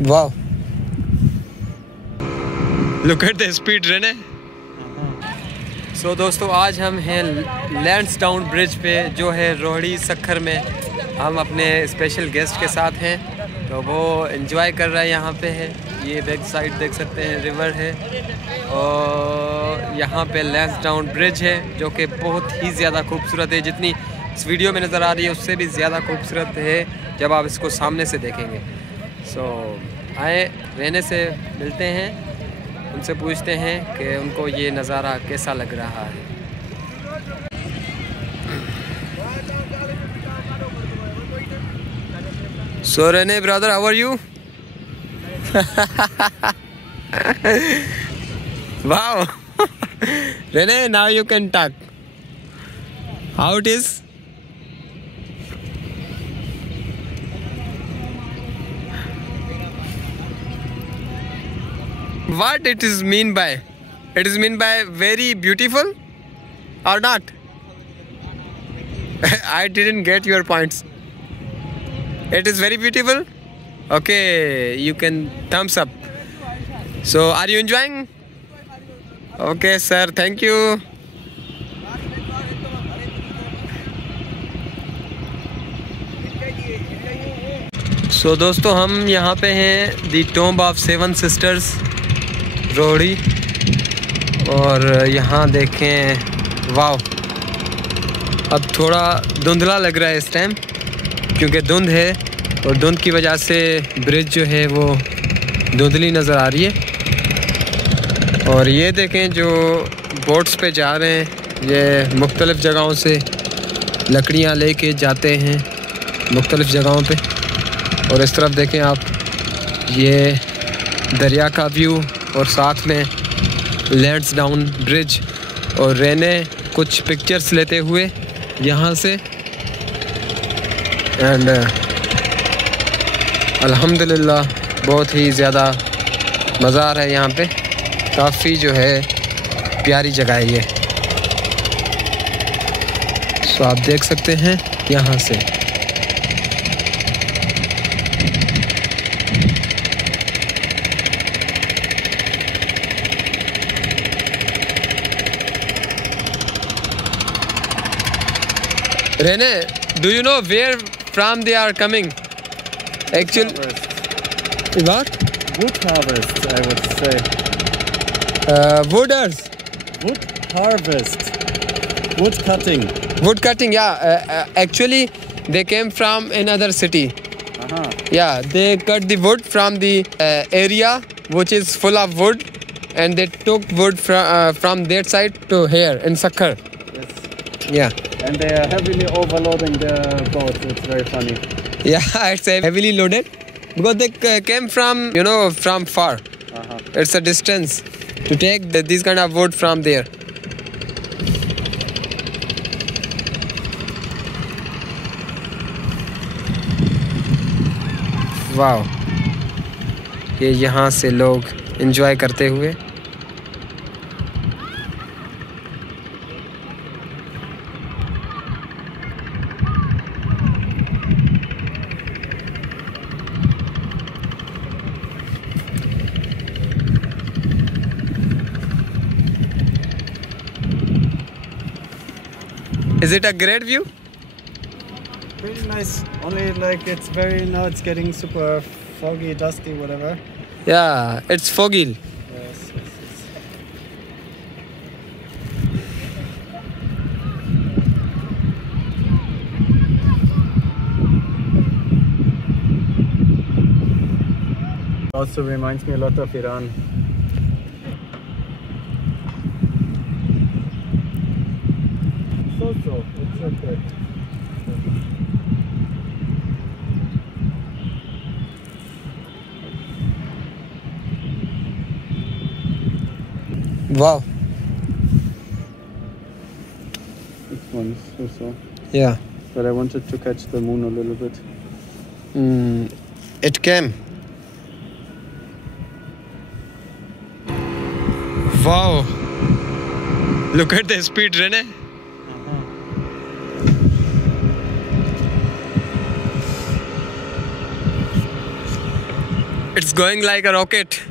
वाह, look at the speed रेने। So दोस्तों, आज हम हैं लैंसडाउन ब्रिज पे जो है रोहड़ी सक्खर में। हम अपने स्पेशल गेस्ट के साथ हैं, तो वो एंजॉय कर रहा है यहाँ पे है। ये बैक साइड देख सकते हैं, रिवर है और यहाँ पे लैंसडाउन ब्रिज है जो कि बहुत ही ज़्यादा खूबसूरत है। जितनी इस वीडियो में नज़र आ रही है उससे भी ज़्यादा खूबसूरत है जब आप इसको सामने से देखेंगे। सो आए रहने से मिलते हैं, उनसे पूछते हैं कि उनको ये नज़ारा कैसा लग रहा है। So Rene brother, how are you? Wow. Rene, now you can talk. How it is? What it is mean by? It is mean by very beautiful or not? I didn't get your points. It is very beautiful. Okay, you can thumbs up. So are you enjoying? Okay sir, thank you. So दोस्तों, हम यहाँ पे हैं दी tomb of 7 sisters Rohri, और यहाँ देखें, वाव। अब थोड़ा धुंधला लग रहा है इस टाइम क्योंकि धुंध है, और धुंध की वजह से ब्रिज जो है वो धुंधली नज़र आ रही है। और ये देखें जो बोट्स पे जा रहे हैं, ये मुख्तलिफ़ जगहों से लकड़ियाँ लेके जाते हैं मुख्तलिफ़ जगहों पे। और इस तरफ देखें आप, ये दरिया का व्यू और साथ में लैंसडाउन ब्रिज। और रेने कुछ पिक्चर्स लेते हुए यहाँ से, एंड अल्हम्दुलिल्लाह बहुत ही ज़्यादा मज़ा आ रहा है यहाँ पे। काफ़ी जो है प्यारी जगह है ये। सो आप देख सकते हैं यहाँ से। Rene, do you know where from they are coming? Actually, what? Wood harvest, I would say. Wooders. Wood harvest. Wood cutting. Wood cutting, yeah. Actually, they came from another city. Yeah, they cut the wood from the area which is full of wood, and they took wood from that side to here in Sakhar. Yes. Yeah. And they are heavily overloading the boat. It's very funny. Yeah, it's heavily loaded because they came from, from far. It's a distance to take these kind of wood from there. Wow. ये यहाँ से लोग enjoy करते हुए। Is it a great view? Really nice. Only like now it's getting super foggy, dusty, whatever. Yeah, it's foggy. Yes. Also reminds me a lot of Iran. So it's okay. Wow. This one is so. Yeah. But I wanted to catch the moon a little bit. It came. Wow. Look at the speed, Rene. It's going like a rocket.